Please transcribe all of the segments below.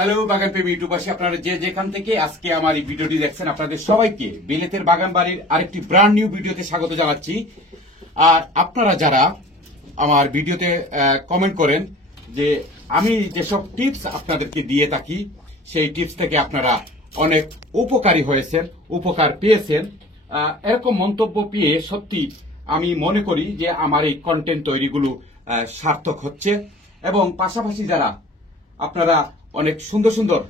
Hello বাগান প্রেমী ইউটিউবাসী, আপনারা যে যেখান থেকে আজকে আমার এই ভিডিওটি দেখছেন আপনাদের সবাইকে বিলেতের বাগান বাড়ির আরেকটি ব্র্যান্ড নিউ ভিডিওতে স্বাগত জানাচ্ছি। আর আপনারা যারা আমার ভিডিওতে কমেন্ট করেন যে আমি যেসব টিপস আপনাদেরকে দিয়ে থাকি সেই টিপস থেকে আপনারা অনেক উপকারী হয়েছেন, উপকার পেয়েছেন, এরকম মন্তব্য পেয়ে সত্যি আমি মনে করি যে আমার এই কন্টেন্ট তৈরিগুলো সার্থক হচ্ছে। এবং পাশাপাশি যারা আপনারা অনেক সুন্দর সুন্দর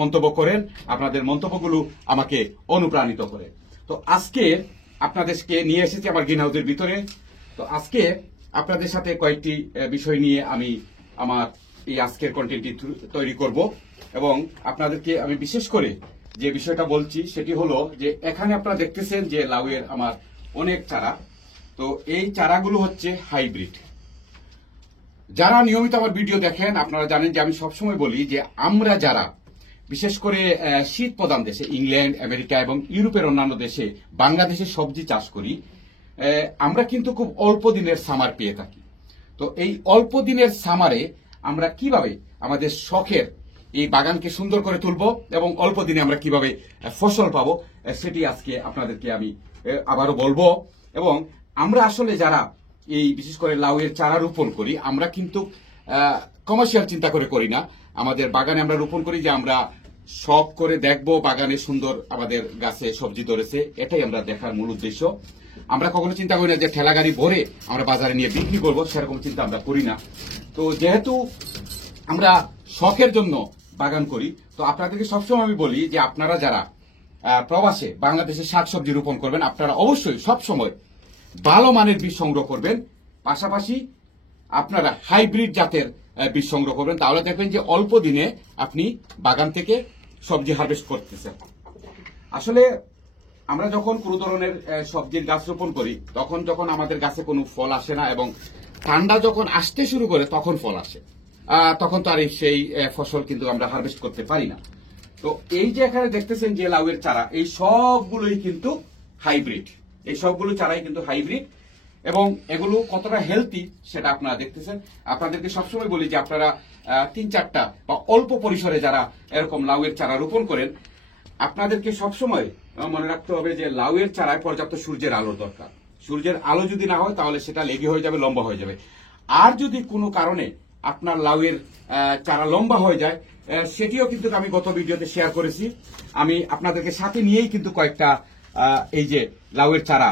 মন্তব্য করেন, আপনাদের মন্তব্যগুলো আমাকে অনুপ্রাণিত করে। তো আজকে আপনাদেরকে নিয়ে এসেছি আমার গ্রিন হাউসের ভিতরে। তো আজকে আপনাদের সাথে কয়েকটি বিষয় নিয়ে আমি আমার এই আজকের কন্টেন্টটি তৈরি করব। এবং আপনাদেরকে আমি বিশেষ করে যে বিষয়টা বলছি সেটি হলো যে এখানে আপনারা দেখতেছেন যে লাউয়ের আমার অনেক চারা। তো এই চারাগুলো হচ্ছে হাইব্রিড। যারা নিয়মিত আমার ভিডিও দেখেন আপনারা জানেন যে আমি সবসময় বলি যে আমরা যারা বিশেষ করে শীত প্রধান দেশে ইংল্যান্ড, আমেরিকা এবং ইউরোপের অন্যান্য দেশে বাংলাদেশে সবজি চাষ করি, আমরা কিন্তু খুব অল্প দিনের সামার পেয়ে থাকি। তো এই অল্প দিনের সামারে আমরা কিভাবে আমাদের শখের এই বাগানকে সুন্দর করে তুলব এবং অল্প দিনে আমরা কিভাবে ফসল পাবো সেটি আজকে আপনাদেরকে আমি আবারও বলবো। এবং আমরা আসলে যারা এই বিশেষ করে লাউয়ের চারা রোপণ করি আমরা কিন্তু কমার্শিয়াল চিন্তা করে করি না। আমাদের বাগানে আমরা রোপণ করি যে আমরা শখ করে দেখবো বাগানে সুন্দর আমাদের গাছে সবজি ধরেছে, এটাই আমরা দেখার মূল উদ্দেশ্য। আমরা কখনো চিন্তা করি না যে ঠেলা গাড়ি ভরে আমরা বাজারে নিয়ে বিক্রি করবো, সেরকম চিন্তা আমরা করি না। তো যেহেতু আমরা শখের জন্য বাগান করি, তো আপনাদেরকে সবসময় আমি বলি যে আপনারা যারা প্রবাসে বাংলাদেশে শাকসবজি রোপণ করবেন আপনারা অবশ্যই সবসময় ভালো মানের বীজ সংগ্রহ করবেন, পাশাপাশি আপনারা হাইব্রিড জাতের বীজ সংগ্রহ করবেন। তাহলে দেখবেন যে অল্প দিনে আপনি বাগান থেকে সবজি হারভেস্ট করতেছেন। আসলে আমরা যখন কোনো ধরনের সবজির গাছ রোপণ করি তখন যখন আমাদের গাছে কোনো ফল আসে না এবং ঠান্ডা যখন আসতে শুরু করে তখন ফল আসে, তখন তো আর সেই ফসল কিন্তু আমরা হারভেস্ট করতে পারি না। তো এই যে এখানে দেখতেছেন যে লাউয়ের চারা, এই সবগুলোই কিন্তু হাইব্রিড। এই সবগুলো চারাই কিন্তু হাইব্রিড এবং এগুলো কতটা হেলথি সেটা আপনারা দেখতেছেন। আপনাদেরকে সবসময় বলি যে আপনারা 3-4টা বা অল্প পরিসরে যারা এরকম লাউয়ের চারা রোপণ করেন আপনাদেরকে সবসময় মনে রাখতে হবে যে লাউয়ের চারায় পর্যাপ্ত সূর্যের আলোর দরকার। সূর্যের আলো যদি না হয় তাহলে সেটা লেগে হয়ে যাবে, লম্বা হয়ে যাবে। আর যদি কোনো কারণে আপনার লাউয়ের চারা লম্বা হয়ে যায় সেটিও কিন্তু আমি গত ভিডিওতে শেয়ার করেছি। আমি আপনাদেরকে সাথে নিয়েই কিন্তু কয়েকটা এই যে লাউয়ের চারা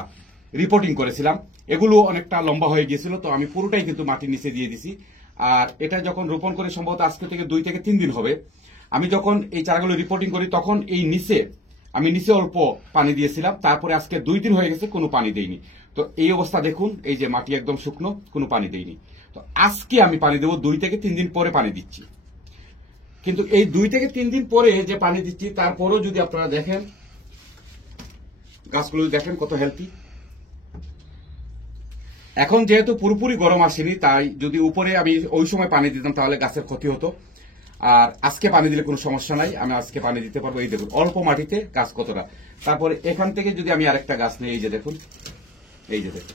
রিপোর্টিং করেছিলাম, এগুলো অনেকটা লম্বা হয়ে গিয়েছিল। তো আমি পুরোটাই কিন্তু মাটির নিচে দিয়ে দিছি। আর এটা যখন রোপণ করে সম্ভবত আজকে থেকে 2 থেকে 3 দিন হবে, আমি যখন এই চারাগুলো রিপোর্টিং করি তখন এই আমি নিচে অল্প পানি দিয়েছিলাম, তারপরে আজকে 2 দিন হয়ে গেছে কোনো পানি দেইনি। তো এই অবস্থা দেখুন, এই যে মাটি একদম শুকনো, কোনো পানি দেইনি। তো আজকে আমি পানি দেবো 2 থেকে 3 দিন পরে পানি দিচ্ছি। কিন্তু এই 2 থেকে 3 দিন পরে যে পানি দিচ্ছি তারপরেও যদি আপনারা দেখেন গাছগুলো দেখেন কত হেলথি। এখন যেহেতু পুরোপুরি গরম আসেনি তাই যদি উপরে আমি ওই সময় পানি দিতাম তাহলে গাছের ক্ষতি হতো। আর আজকে পানি দিলে কোনো সমস্যা নাই, আমি আজকে পানি দিতে পারবো। এই দেখুন অল্প মাটিতে গাছ কতটা। তারপরে এখান থেকে যদি আমি আরেকটা গাছ নিই, এই যে দেখুন, এই যে দেখুন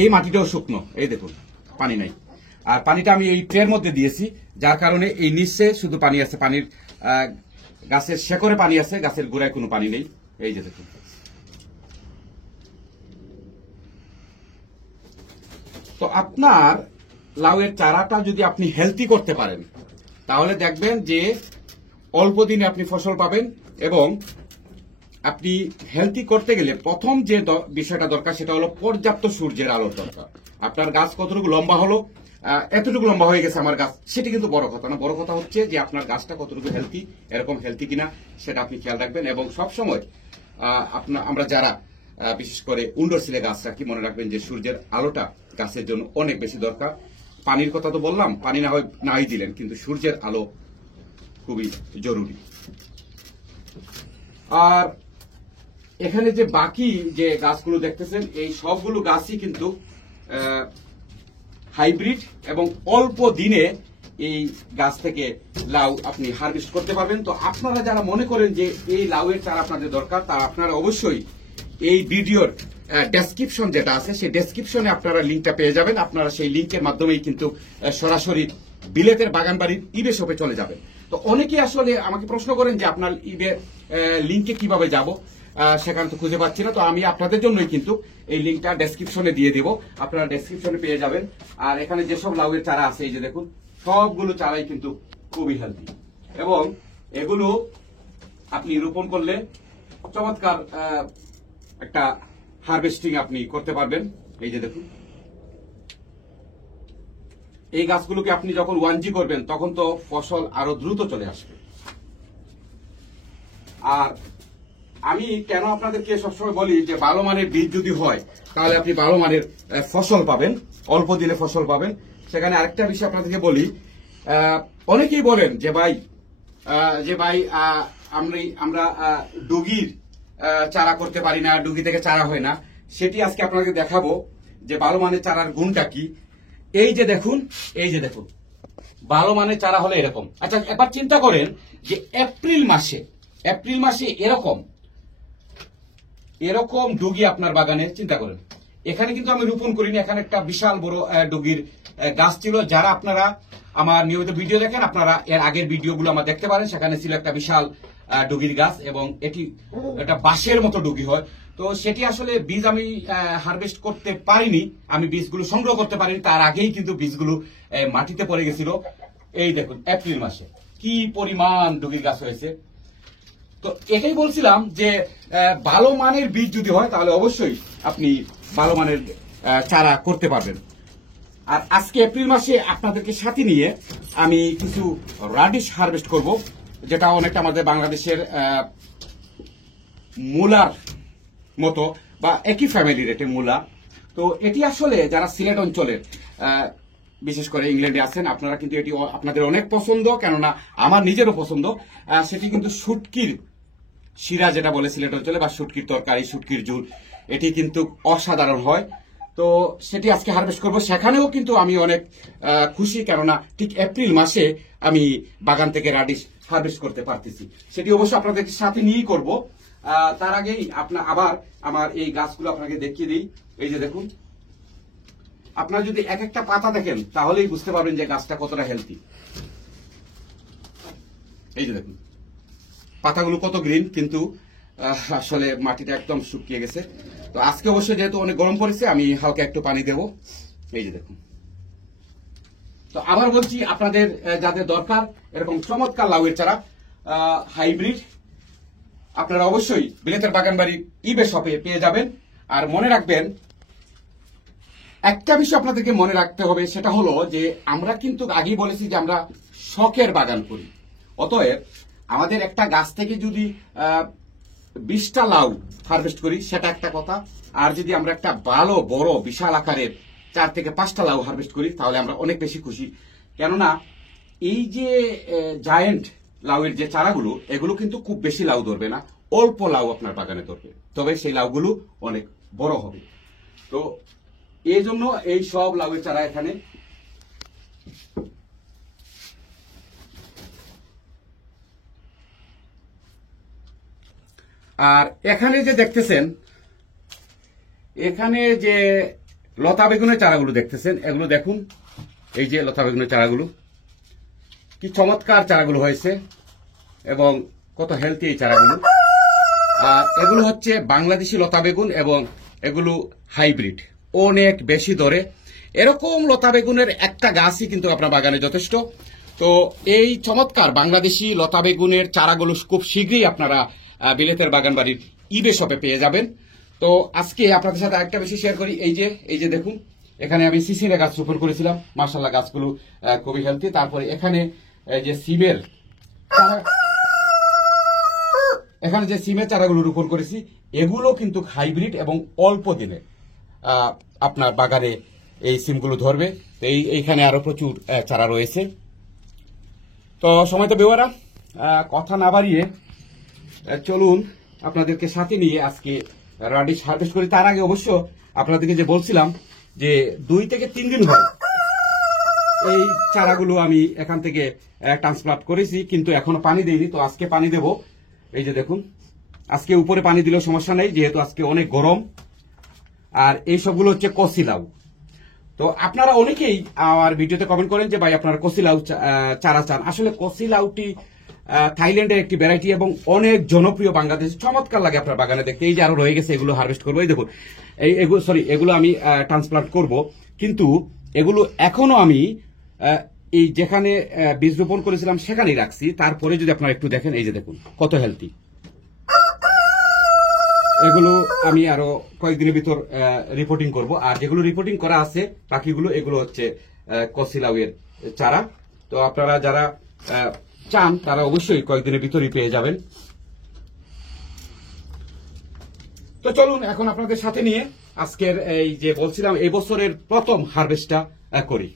এই মাটিটাও শুকনো, এই দেখুন পানি নাই। আর পানিটা আমি এই ট্রের মধ্যে দিয়েছি যার কারণে এই নিচে শুধু পানি আছে, পানির গাছের শেকড়ে পানি আছে, গাছের গোড়ায় কোনো পানি নেই। এই যে দেখুন। তো আপনার লাউয়ের চারাটা যদি আপনি হেলথি করতে পারেন তাহলে দেখবেন যে অল্প দিনে আপনি ফসল পাবেন। এবং আপনি হেলথি করতে গেলে প্রথম যে বিষয়টা দরকার সেটা হলো পর্যাপ্ত সূর্যের আলোর দরকার। আপনার গাছ কতটুকু লম্বা হলো, এতটুকু লম্বা হয়ে গেছে আমার গাছ, সেটি কিন্তু বড় কথা না। বড় কথা হচ্ছে যে আপনার গাছটা কতটুকু হেলথি, এরকম হেলথি কিনা সেটা আপনি খেয়াল রাখবেন। এবং সবসময় আমরা যারা বিশেষ করে ইনডোর সিলে গাছ রাখি মনে রাখবেন যে সূর্যের আলোটা গাছের জন্য অনেক বেশি দরকার। পানির কথা তো বললাম, পানি না হয় নাই দিলেন, কিন্তু সূর্যের আলো খুবই জরুরি। আর এখানে যে বাকি যে গাছগুলো দেখতেছেন এই সবগুলো গাছই কিন্তু হাইব্রিড এবং অল্প দিনে এই গাছ থেকে লাউ আপনি হারভেস্ট করতে পারবেন। তো আপনারা যারা মনে করেন যে এই লাউয়ের চারা আপনাদের দরকার তা আপনারা অবশ্যই এই ভিডিওর ডেসক্রিপশন যেটা আছে সেই ডেসক্রিপশনে আপনারা লিঙ্কটা পেয়ে যাবেন। আপনারা সেই লিঙ্কের মাধ্যমেই কিন্তু সরাসরি বিলেতের বাগান বাড়ির ইবে শপে চলে যাবেন। তো অনেকেই আসলে আমাকে প্রশ্ন করেন যে আপনার ইবে লিঙ্কে কিভাবে যাব, সেখানে তো খুঁজে পাচ্ছি না। তো আমি আপনাদের জন্যই কিন্তু এই লিঙ্কটা ডেসক্রিপশনে দিয়ে দেবো, আপনারা ডেসক্রিপশনে পেয়ে যাবেন। আর এখানে যেসব লাউয়ের চারা আছে এই যে দেখুন, সবগুলো চারাই কিন্তু খুবই হেলদি এবং এগুলো আপনি রোপণ করলে চমৎকার একটা হারভেস্টিং আপনি করতে পারবেন। এই যে দেখুন, এই গাছগুলোকে আপনি যখন 1G করবেন তখন তো ফসল আরো দ্রুত চলে আসবে। আর আমি কেন আপনাদেরকে সবসময় বলি যে ভালো মানের বীজ যদি হয় তাহলে আপনি ভালো মানের ফসল পাবেন, অল্প দিনে ফসল পাবেন। সেখানে আরেকটা বিষয় আপনাদেরকে বলি, অনেকেই বলেন যে ভাই আমরা ডুগির চারা করতে পারি না, ডুগি থেকে চারা হয় না। সেটি আজকে আপনাকে দেখাবো যে ভালো মানের চারার গুণটা কি। এই যে দেখুন ভালো মানের চারা হলে এরকম। আচ্ছা, এবার চিন্তা করেন যে এপ্রিল মাসে এরকম ডুগি আপনার বাগানে চিন্তা করেন। এখানে কিন্তু আমি রোপণ করিনি, এখানে একটা বিশাল বড় ডুগির গাছ ছিল। যারা আপনারা আমার নিয়মিত ভিডিও দেখেন, আপনারা এর আগের ভিডিওগুলো আমার দেখতে পারেন। সেখানে ছিল একটা বিশাল ডুগির গাছ এবং এটি একটা বাঁশের মতো ডুগি হয়। তো সেটি আসলে বীজ আমি হারভেস্ট করতে পারিনি, আমি বীজগুলো সংগ্রহ করতে পারিনি। তার আগেই কিন্তু বীজগুলো মাটিতে পড়ে গেছিল। এই দেখুন এপ্রিল মাসে কি পরিমাণ ডুগির গাছ হয়েছে। তো এটাই বলছিলাম যে ভালো মানের বীজ যদি হয় তাহলে অবশ্যই আপনি ভালো মানের চারা করতে পারবেন। আর আজকে এপ্রিল মাসে আপনাদেরকে সাথে নিয়ে আমি কিছু রাডিশ হারভেস্ট করব, যেটা অনেকটা আমাদের বাংলাদেশের মূলার মতো বা একই ফ্যামিলির এটি মূলা। তো এটি আসলে যারা সিলেট অঞ্চলের বিশেষ করে ইংল্যান্ডে আছেন আপনারা কিন্তু এটি আপনাদের অনেক পছন্দ, কেননা আমার নিজেরও পছন্দ। সেটি কিন্তু শুটকির শিরা যেটা বলে সিলেট অঞ্চলে, বা শুটকির তরকারি, শুটকির ঝুল, এটি কিন্তু অসাধারণ হয়। তো সেটি আজকে হারভেস্ট করব। সেখানেও কিন্তু আমি অনেক খুশি, কেননা ঠিক এপ্রিল মাসে আমি বাগান থেকে রাডিশ হারভেস্ট করতে পারতেছি। সেটি অবশ্য আপনাদের সাথে নিয়েই করব। তার আগেই আবার আমার এই গাছগুলো আপনাকে দেখিয়ে দিই। এই যে দেখুন, আপনারা যদি এক একটা পাতা দেখেন তাহলেই বুঝতে পারবেন যে গাছটা কতটা হেলদি। এই যে দেখুন পাতাগুলো কত গ্রিন, কিন্তু আসলে মাটিটা একদম শুকিয়ে গেছে। তো আজকে অবশ্য যেহেতু অনেক গরম পড়েছে আমি হালকা একটু পানি দেব। এই যে দেখুন। তো আবার বলছি, আপনাদের যাদের দরকার এরকম চমৎকার লাউয়ের চারা হাইব্রিড, আপনারা অবশ্যই বিলেতের বাগান বাড়ির ইবে শপে পেয়ে যাবেন। আর মনে রাখবেন, একটা বিষয় আপনাদেরকে মনে রাখতে হবে, সেটা হলো যে আমরা কিন্তু আগেই বলেছি যে আমরা শখের বাগান করি। অতএব আমাদের একটা গাছ থেকে যদি 20টা লাউ হারভেস্ট করি সেটা একটা কথা, আর যদি আমরা একটা ভালো বড় বিশাল আকারের 4 থেকে 5টা লাউ হারভেস্ট করি তাহলে আমরা অনেক বেশি খুশি। কেননা এই যে জায়েন্ট লাউয়ের যে চারাগুলো, এগুলো কিন্তু খুব বেশি লাউ ধরবে না, অল্প লাউ আপনার বাগানে ধরবে, তবে সেই লাউগুলো অনেক বড় হবে। তো এই জন্য এই সব লাউয়ের চারা এখানে। আর এখানে যে দেখতেছেন, এখানে যে লতা বেগুনের চারাগুলো দেখতেছেন, এগুলো দেখুন। এই যে লতা বেগুনের চারাগুলো কি চমৎকার চারাগুলো হয়েছে এবং কত হেলথি এই চারাগুলো। আর এগুলো হচ্ছে বাংলাদেশি লতা বেগুন এবং এগুলো হাইব্রিড, অনেক বেশি ধরে। এরকম লতা বেগুনের একটা গাছই কিন্তু আপনার বাগানে যথেষ্ট। তো এই চমৎকার বাংলাদেশি লতা বেগুনের চারাগুলো খুব শীঘ্রই আপনারা বিলেতের বাগান বাড়ির ইবে শপে পেয়ে যাবেন। তো আজকে আপনাদের সাথে আরেকটা বেশি শেয়ার করি। এই যে দেখুন, এখানে আমি সিসিরে গাছ রোপণ করেছিলাম, মাশাআল্লাহ গাছগুলো খুবই হেলথি। তারপরে এখানে যে সিমের চারাগুলো রোপণ করেছি, এগুলো কিন্তু হাইব্রিড এবং অল্প দিনে আপনার বাগানে এই সিমগুলো ধরবে। এইখানে আরো প্রচুর চারা রয়েছে। তো সময় তো বেওয়ারা, কথা না বাড়িয়ে চলুন আপনাদেরকে সাথে নিয়ে আজকে রাডিশ হারভেস্ট করি। তার আগে অবশ্য আপনাদেরকে যে বলছিলাম যে 2 থেকে 3 দিন হয় এই চারাগুলো আমি এখান থেকে ট্রান্সপ্লান্ট করেছি, কিন্তু এখনো পানি দেইনি। তো আজকে পানি দেব। এই যে দেখুন, আজকে উপরে পানি দিলেও সমস্যা নেই, যেহেতু আজকে অনেক গরম। আর এই সবগুলো হচ্ছে কচি লাউ। তো আপনারা অনেকেই আমার ভিডিওতে কমেন্ট করেন যে ভাই আপনারা কসিলাউ চারা চান। আসলে কসিলাউটি থাইল্যান্ডের একটি ভ্যারাইটি এবং অনেক জনপ্রিয়, বাংলাদেশে চমৎকার লাগে আপনার বাগানে দেখতে। এই যে আরো রয়ে গেছে, এগুলো হারভেস্ট করবো। এই দেখুন, এগুলো আমি ট্রান্সপ্লান্ট করব, কিন্তু এগুলো এখনো আমি এই যেখানে বীজ রোপণ করেছিলাম সেখানেই রাখছি। তারপরে যদি আপনারা একটু দেখেন, এই যে দেখুন কত হেলদি। এগুলো আমি আরো কয়েকদিনের ভিতর রিপোর্টিং করব। আর যেগুলো রিপোর্টিং করা আছে বাকিগুলো, এগুলো হচ্ছে কসিলাউ এর চারা। তো আপনারা যারা চান তারা অবশ্যই কয়েকদিনের ভিতরই পেয়ে যাবেন। তো চলুন এখন আপনাদের সাথে নিয়ে আজকের এই যে বলছিলাম এই বছরের প্রথম হারভেস্টটা করি।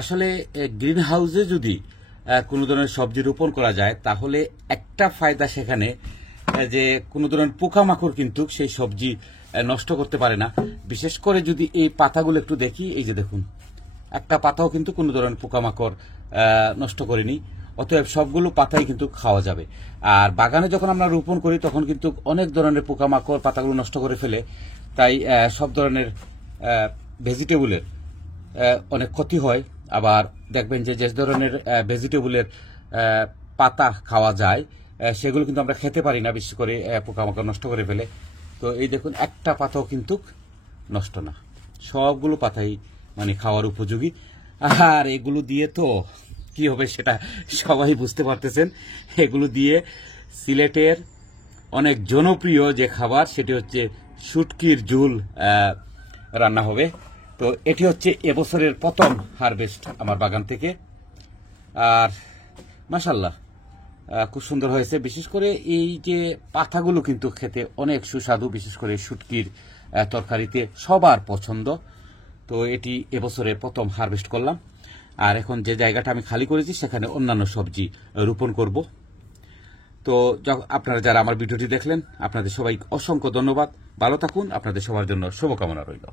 আসলে গ্রিন হাউসে যদি কোনো ধরনের সবজি রোপণ করা যায় তাহলে একটা ফায়দা সেখানে, যে কোনো ধরনের পোকামাকড় কিন্তু সেই সবজি নষ্ট করতে পারে না। বিশেষ করে যদি এই পাতাগুলো একটু দেখি, এই যে দেখুন একটা পাতাও কিন্তু কোনো ধরনের পোকামাকড় নষ্ট করেনি। অতএব সবগুলো পাতাই কিন্তু খাওয়া যাবে। আর বাগানে যখন আমরা রোপণ করি তখন কিন্তু অনেক ধরনের পোকামাকড় পাতাগুলো নষ্ট করে ফেলে। তাই সব ধরনের ভেজিটেবলের অনেক ক্ষতি হয়। আবার দেখবেন যে যে ধরনের ভেজিটেবলের পাতা খাওয়া যায় সেগুলো কিন্তু আমরা খেতে পারি না, বিশেষ করে পোকামাকড় নষ্ট করে ফেলে। তো এই দেখুন একটা পাতাও কিন্তু নষ্ট না, সবগুলো পাতাই মানে খাওয়ার উপযোগী। আর এগুলো দিয়ে তো কি হবে সেটা সবাই বুঝতে পারতেছেন। এগুলো দিয়ে সিলেটের অনেক জনপ্রিয় যে খাবার সেটি হচ্ছে শুটকির ঝোল রান্না হবে। তো এটি হচ্ছে এবছরের প্রথম হারভেস্ট আমার বাগান থেকে। আর মাশাআল্লাহ খুব সুন্দর হয়েছে। বিশেষ করে এই যে পাতাগুলো কিন্তু খেতে অনেক সুস্বাদু, বিশেষ করে শুটকির তরকারিতে সবার পছন্দ। তো এটি এবছরের প্রথম হারভেস্ট করলাম। আর এখন যে জায়গাটা আমি খালি করেছি সেখানে অন্যান্য সবজি রোপণ করব। তো আপনারা যারা আমার ভিডিওটি দেখলেন আপনাদের সবাই অসংখ্য ধন্যবাদ। ভালো থাকুন, আপনাদের সবার জন্য শুভকামনা রইল।